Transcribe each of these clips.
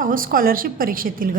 पाहू स्कॉलरशिप परीक्षेतील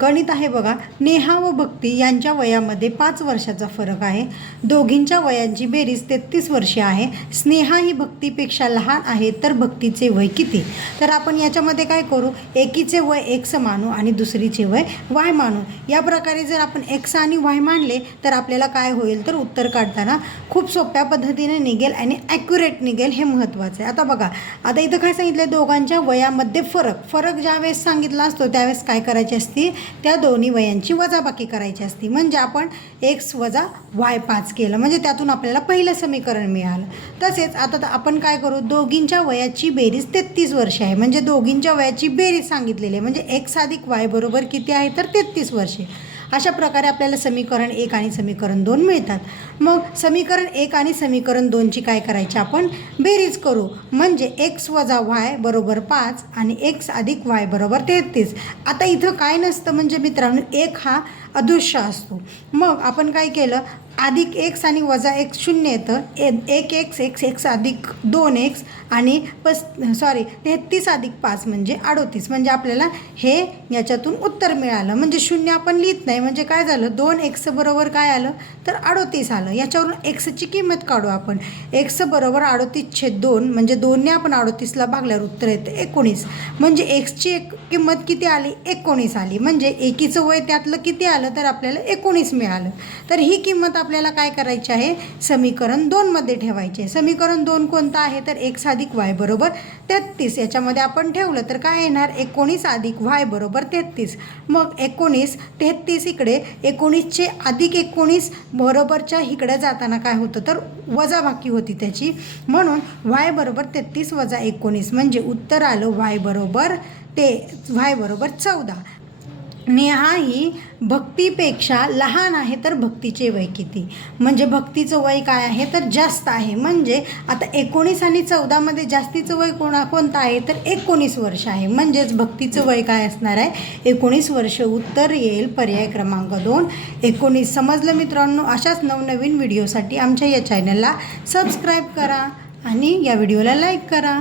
गणित आहे बघा। नेहा व भक्ती यांच्या वयामध्ये 5 वर्षाचा फरक आहे। दोघींच्या वयांची बेरीज 33 वर्षे आहे। स्नेहा ही भक्तीपेक्षा लहान आहे, तर भक्तीचे वय किती? तर आपण याच्यामध्ये काय करू, एकीचे वय x मानू आणि दुसरीचे वय y मानू। या प्रकारे जर आपण x आणि y मानले तर आपल्याला काय होईल, तर उत्तर काढताना खूप सोप्या पद्धतीने निघेल आणि ॲक्युरेट निघेल, हे महत्त्वाचं आहे। आता बघा, आता इथं काय सांगितलं, दोघांच्या वयामध्ये फरक ज्यावेळेस सांगितला असतो त्यावेळेस काय करायची असती, त्या दोन्ही वयांची वजाबाकी करायची असती। म्हणजे आपण x वजा y 5 केलं, म्हणजे त्यातून आपल्याला पहिलं समीकरण मिळालं। तसेच आता आपण काय करू, दोघींच्या वयाची बेरीज 33 वर्षे आहे, म्हणजे दोघींच्या वयाची बेरीज सांगितलेली आहे, म्हणजे x अधिक y बरोबर किती आहे, तर 33 वर्षे। अशा प्रकारे आपल्याला समीकरण 1 आणि समीकरण 2 मिळतात। मग समीकरण 1 आणि समीकरण 2ची काय करायची, आपण बेरीज करू, म्हणजे x वजा y बरोबर 5 आणि x अधिक y बरोबर 33। आता इथं काय नसतं, म्हणजे मित्रांनो 1 हा अदृश्य असतो। मग आपण काय केलं, अधिक x आणि वजा x शून्य येतं, 1x अधिक 2x आणि 33 अधिक 5 म्हणजे 38, म्हणजे आपल्याला हे याच्यातून उत्तर मिळालं। म्हणजे शून्य आपण लिहित नाही, म्हणजे काय झालं, 2x बरोबर काय आलं, तर 38 आलं। याच्यावरून xची किंमत काढू आपण, x बरोबर 38/2, म्हणजे 2ने आपण 38ला भागल्यावर उत्तर येतं 19, म्हणजे xची किंमत किती आली, 19 आली। म्हणजे एकीचं वय त्यातलं किती आलं, तर आपल्याला 19 मिळालं। तर ही किंमत आपल्याला काय करायची आहे, समीकरण 2 मध्ये ठेवायची आहे। समीकरण 2 कोणतं आहे, तर x अधिक y बरोबर 33, याच्यामध्ये आपण ठेवलं तर काय येणार, 19 अधिक y बरोबर 33। मग 19 33 इकडे, 19चे अधिक 19 बरोबरच्या इकडे जाताना काय होतं, तर वजाबाकी होती त्याची, म्हणून y बरोबर 33 वजा 19, म्हणजे उत्तर आलं y बरोबर 14। नेहा ही भक्तीपेक्षा लहान आहे, तर भक्तीचे वय किती? म्हणजे भक्तीचं वय काय आहे, तर जास्त आहे। म्हणजे आता 19 आणि 14 जास्तीचं वय कोणतं आहे, तर 19 वर्ष आहे। म्हणजेच भक्तीचं वय काय असणार आहे, 19 वर्ष। उत्तर येईल पर्याय क्रमांक 2 19। समजलं मित्रांनो? अशाच नवनवीन व्हिडिओसाठी आमच्या या चॅनलला सबस्क्राईब करा आणि या व्हिडिओला लाईक करा।